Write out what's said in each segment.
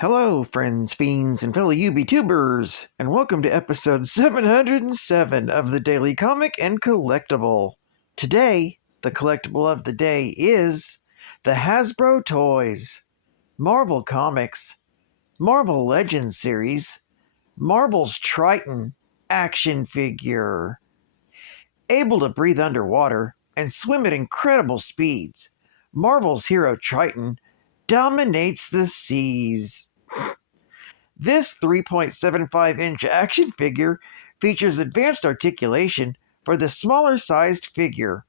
Hello, friends, fiends, and fellow UB-tubers, and welcome to episode 707 of the Daily Comic and Collectible. Today, the collectible of the day is the Hasbro Toys, Marvel Comics, Marvel Legends series, Marvel's Triton action figure. Able to breathe underwater and swim at incredible speeds, Marvel's hero Triton dominates the seas. This 3.75-inch action figure features advanced articulation for the smaller-sized figure,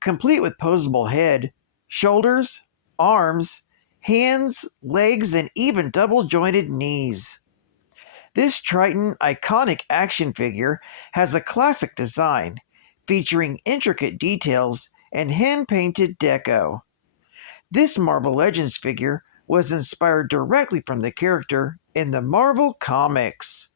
complete with posable head, shoulders, arms, hands, legs, and even double-jointed knees. This Triton iconic action figure has a classic design, featuring intricate details and hand-painted deco. This Marvel Legends figure was inspired directly from the character in the Marvel Comics.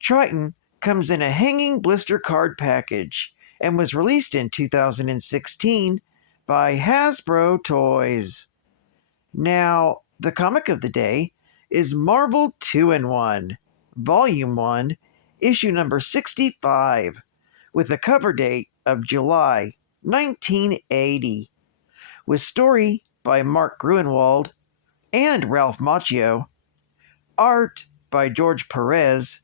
Triton comes in a hanging blister card package and was released in 2016 by Hasbro Toys. Now, the comic of the day is Marvel 2-in-1, Volume 1, issue number 65, with a cover date of July 1980, with story by Mark Gruenwald and Ralph Macchio, art by George Perez,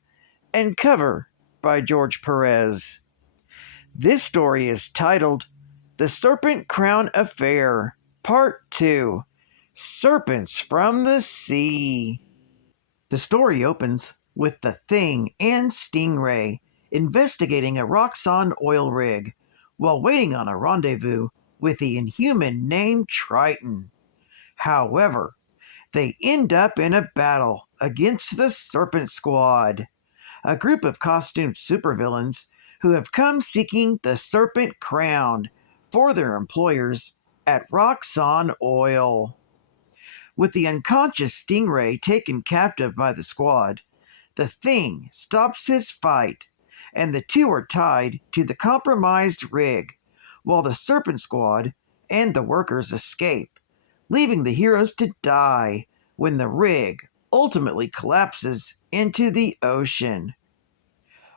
and cover by George Perez. This story is titled The Serpent Crown Affair, Part 2, Serpents from the Sea. The story opens with the Thing and Stingray investigating a Roxxon oil rig while waiting on a rendezvous with the Inhuman named Triton. However, they end up in a battle against the Serpent Squad, a group of costumed supervillains who have come seeking the Serpent Crown for their employers at Roxxon Oil. With the unconscious Stingray taken captive by the squad, the Thing stops his fight, and the two are tied to the compromised rig, while the Serpent Squad and the workers escape, leaving the heroes to die when the rig ultimately collapses into the ocean.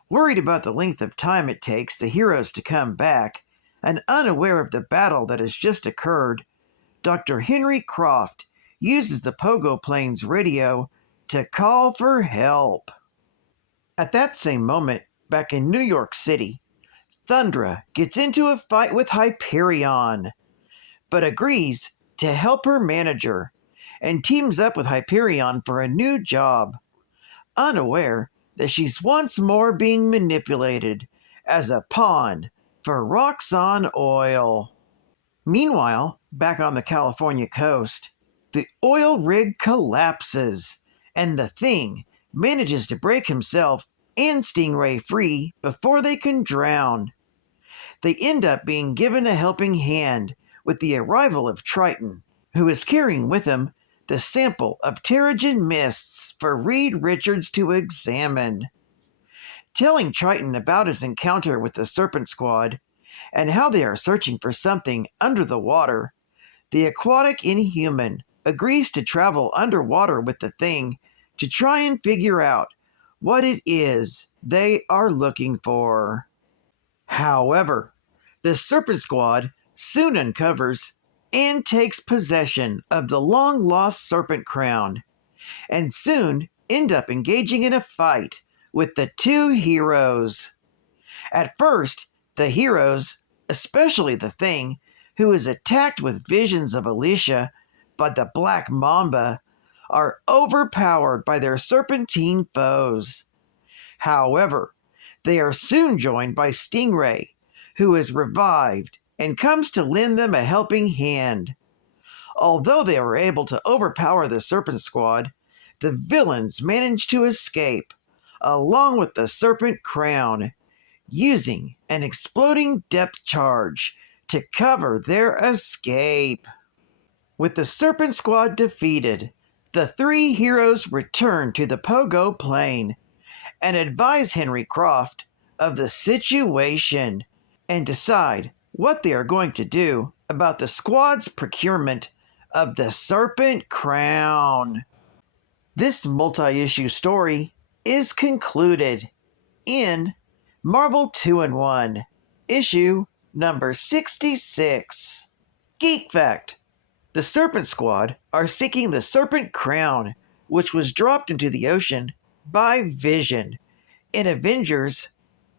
Worried about the length of time it takes the heroes to come back, and unaware of the battle that has just occurred, Dr. Henry Croft uses the Pogo plane's radio to call for help. At that same moment, back in New York City, Thundra gets into a fight with Hyperion, but agrees to help her manager, and teams up with Hyperion for a new job, unaware that she's once more being manipulated as a pawn for Roxxon Oil. Meanwhile, back on the California coast, the oil rig collapses, and the Thing manages to break himself and Stingray free before they can drown. They end up being given a helping hand with the arrival of Triton, who is carrying with him the sample of Terrigen mists for Reed Richards to examine. Telling Triton about his encounter with the Serpent Squad and how they are searching for something under the water, the aquatic Inhuman agrees to travel underwater with the Thing to try and figure out what it is they are looking for. However, the Serpent Squad soon uncovers and takes possession of the long-lost Serpent Crown, and soon end up engaging in a fight with the two heroes. At first, the heroes, especially the Thing, who is attacked with visions of Alicia by the Black Mamba, are overpowered by their serpentine foes. However, they are soon joined by Stingray, who is revived and comes to lend them a helping hand. Although they were able to overpower the Serpent Squad, the villains manage to escape, along with the Serpent Crown, using an exploding depth charge to cover their escape. With the Serpent Squad defeated, the three heroes return to the Pogo plane and advise Henry Croft of the situation and decide what they are going to do about the squad's procurement of the Serpent Crown. This multi-issue story is concluded in Marvel 2-in-1, issue number 66. Geek Fact: the Serpent Squad are seeking the Serpent Crown, which was dropped into the ocean by Vision in Avengers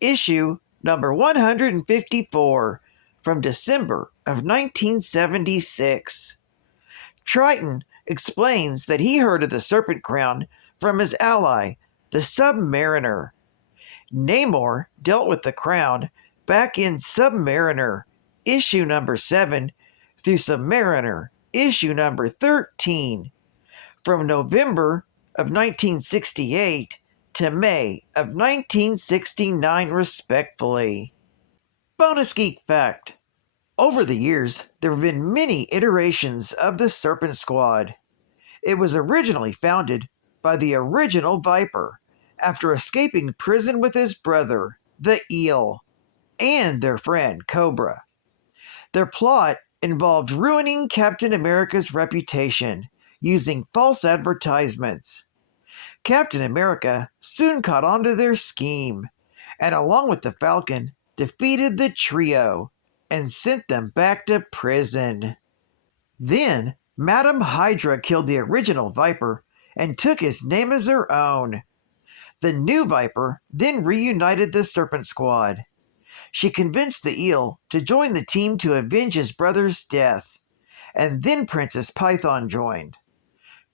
issue number 154 from December of 1976. Triton explains that he heard of the Serpent Crown from his ally, the Submariner. Namor dealt with the crown back in Submariner issue number 7 through Submariner issue number 13, from November of 1968 to May of 1969 respectfully. Bonus Geek Fact: over the years, there have been many iterations of the Serpent Squad. It was originally founded by the original Viper after escaping prison with his brother, the Eel, and their friend, Cobra. Their plot involved ruining Captain America's reputation using false advertisements. Captain America soon caught on to their scheme, and along with the Falcon, defeated the trio and sent them back to prison. Then, Madame Hydra killed the original Viper and took his name as her own. The new Viper then reunited the Serpent Squad. She convinced the Eel to join the team to avenge his brother's death, and then Princess Python joined.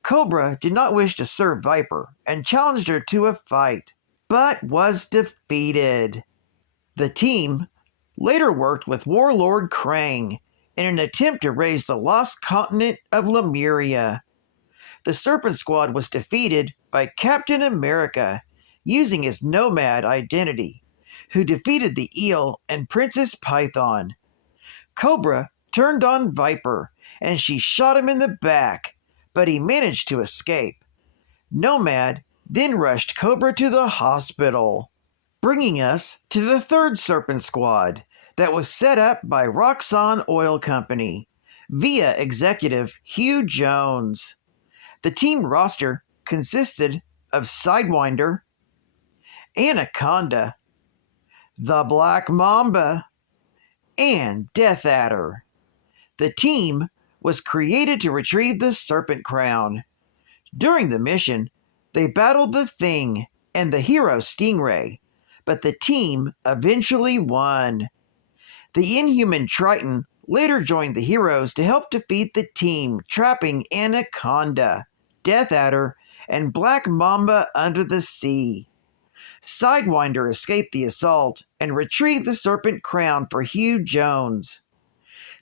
Cobra did not wish to serve Viper and challenged her to a fight, but was defeated. The team later worked with Warlord Krang in an attempt to raise the lost continent of Lemuria. The Serpent Squad was defeated by Captain America using his nomad identity, who defeated the Eel and Princess Python. Cobra turned on Viper, and she shot him in the back, but he managed to escape. Nomad then rushed Cobra to the hospital, bringing us to the third Serpent Squad that was set up by Roxxon Oil Company via executive Hugh Jones. The team roster consisted of Sidewinder, Anaconda, the Black Mamba, and Death Adder. The team was created to retrieve the Serpent Crown. During the mission, they battled the Thing and the hero Stingray, but the team eventually won. The Inhuman Triton later joined the heroes to help defeat the team, trapping Anaconda, Death Adder, and Black Mamba under the sea. Sidewinder escaped the assault and retrieved the Serpent Crown for Hugh Jones.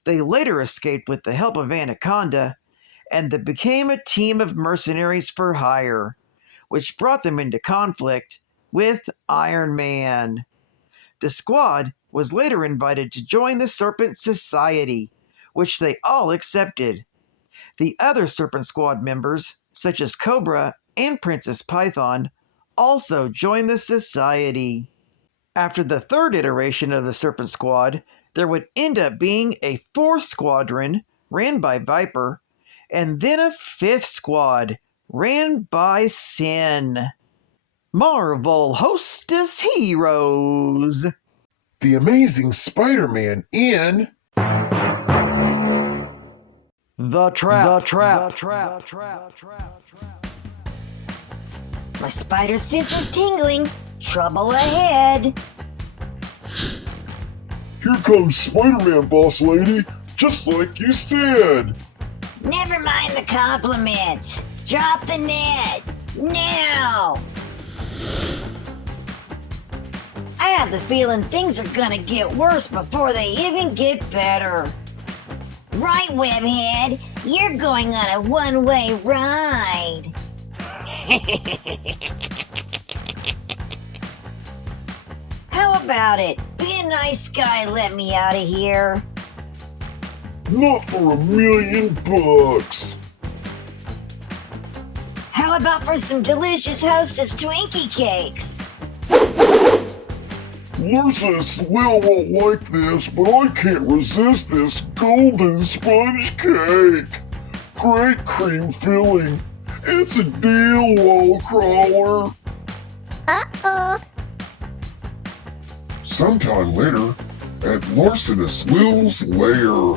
They later escaped with the help of Anaconda, and they became a team of mercenaries for hire, which brought them into conflict with Iron Man. The squad was later invited to join the Serpent Society, which they all accepted. The other Serpent Squad members, such as Cobra and Princess Python, also joined the society. After the third iteration of the Serpent Squad, there would end up being a fourth squadron ran by Viper, and then a fifth squad ran by Sin. Marvel Hostess Heroes. The Amazing Spider-Man in The Trap. My spider sense is tingling. Trouble ahead. Here comes Spider-Man, boss lady, just like you said. Never mind the compliments. Drop the net. Now. I have the feeling things are gonna get worse before they even get better. Right, Webhead? You're going on a one-way ride. How about it? Be a nice guy and let me out of here. Not for $1,000,000. How about for some delicious Hostess Twinkie cakes? Larsa and Will won't like this, but I can't resist this golden sponge cake. Great cream filling It's a deal, wall crawler. Uh-oh. Sometime later, at Larcenous Lil's lair.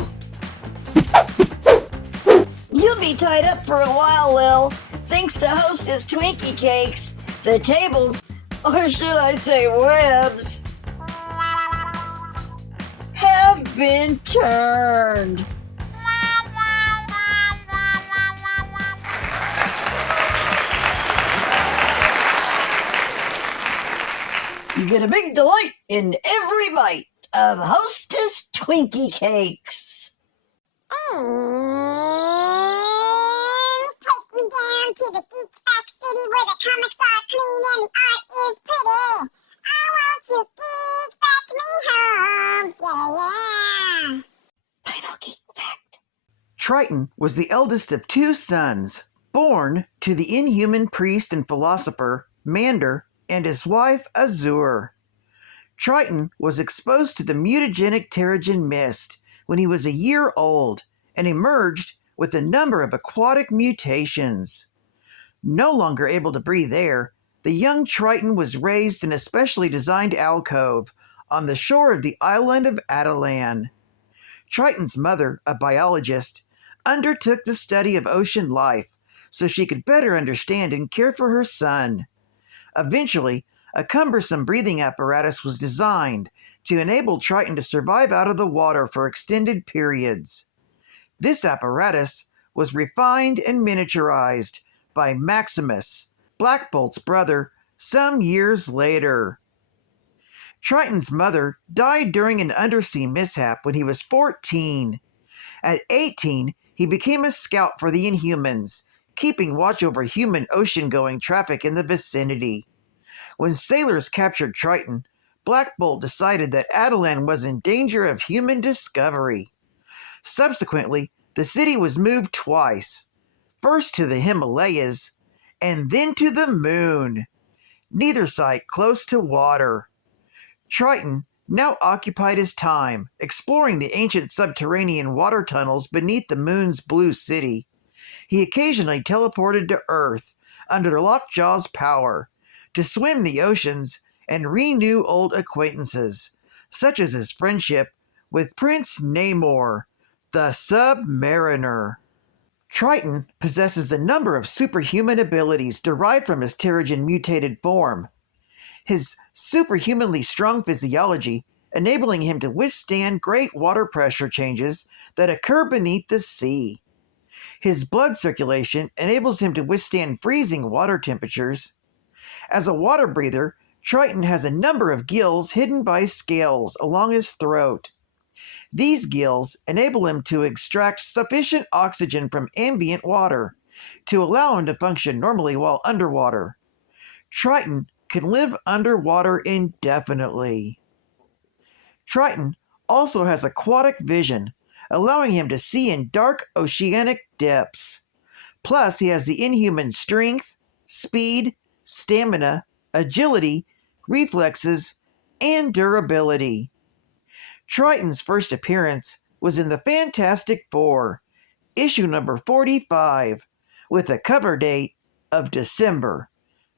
You'll be tied up for a while, Lil. Thanks to Hostess Twinkie Cakes. The tables, or should I say webs, have been turned. You get a big delight in every bite of Hostess Twinkie Cakes. And take me down to the Geek Fact City where the comics are clean and the art is pretty. I want you geek fact me home. Yeah. Final Geek Fact. Triton was the eldest of two sons, born to the inhuman priest and philosopher Mander and his wife Azure. Triton was exposed to the mutagenic Terrigen mist when he was a year old and emerged with a number of aquatic mutations. No longer able to breathe air, the young Triton was raised in a specially designed alcove on the shore of the island of Adelan. Triton's mother, a biologist, undertook the study of ocean life so she could better understand and care for her son. Eventually, a cumbersome breathing apparatus was designed to enable Triton to survive out of the water for extended periods. This apparatus was refined and miniaturized by Maximus, Black Bolt's brother, some years later. Triton's mother died during an undersea mishap when he was 14. At 18, he became a scout for the Inhumans, keeping watch over human ocean-going traffic in the vicinity. When sailors captured Triton, Black Bolt decided that Adelan was in danger of human discovery. Subsequently, the city was moved twice, first to the Himalayas and then to the moon, neither site close to water. Triton now occupied his time exploring the ancient subterranean water tunnels beneath the moon's blue city. He occasionally teleported to Earth under Lockjaw's power to swim the oceans and renew old acquaintances, such as his friendship with Prince Namor, the Submariner. Triton possesses a number of superhuman abilities derived from his Terrigen mutated form. His superhumanly strong physiology enabling him to withstand great water pressure changes that occur beneath the sea. His blood circulation enables him to withstand freezing water temperatures. As a water breather, Triton has a number of gills hidden by scales along his throat. These gills enable him to extract sufficient oxygen from ambient water to allow him to function normally while underwater. Triton can live underwater indefinitely. Triton also has aquatic vision, allowing him to see in dark oceanic depths. Plus, he has the inhuman strength, speed, stamina, agility, reflexes, and durability. Triton's first appearance was in the Fantastic Four, issue number 45, with a cover date of December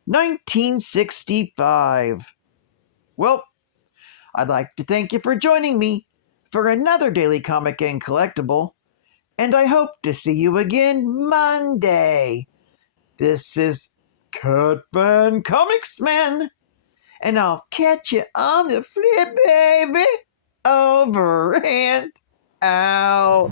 1965. Well, I'd like to thank you for joining me for another Daily Comic and Collectible, and I hope to see you again Monday. This is Cut Fan Comics Man, and I'll catch you on the flip, baby. Over and out.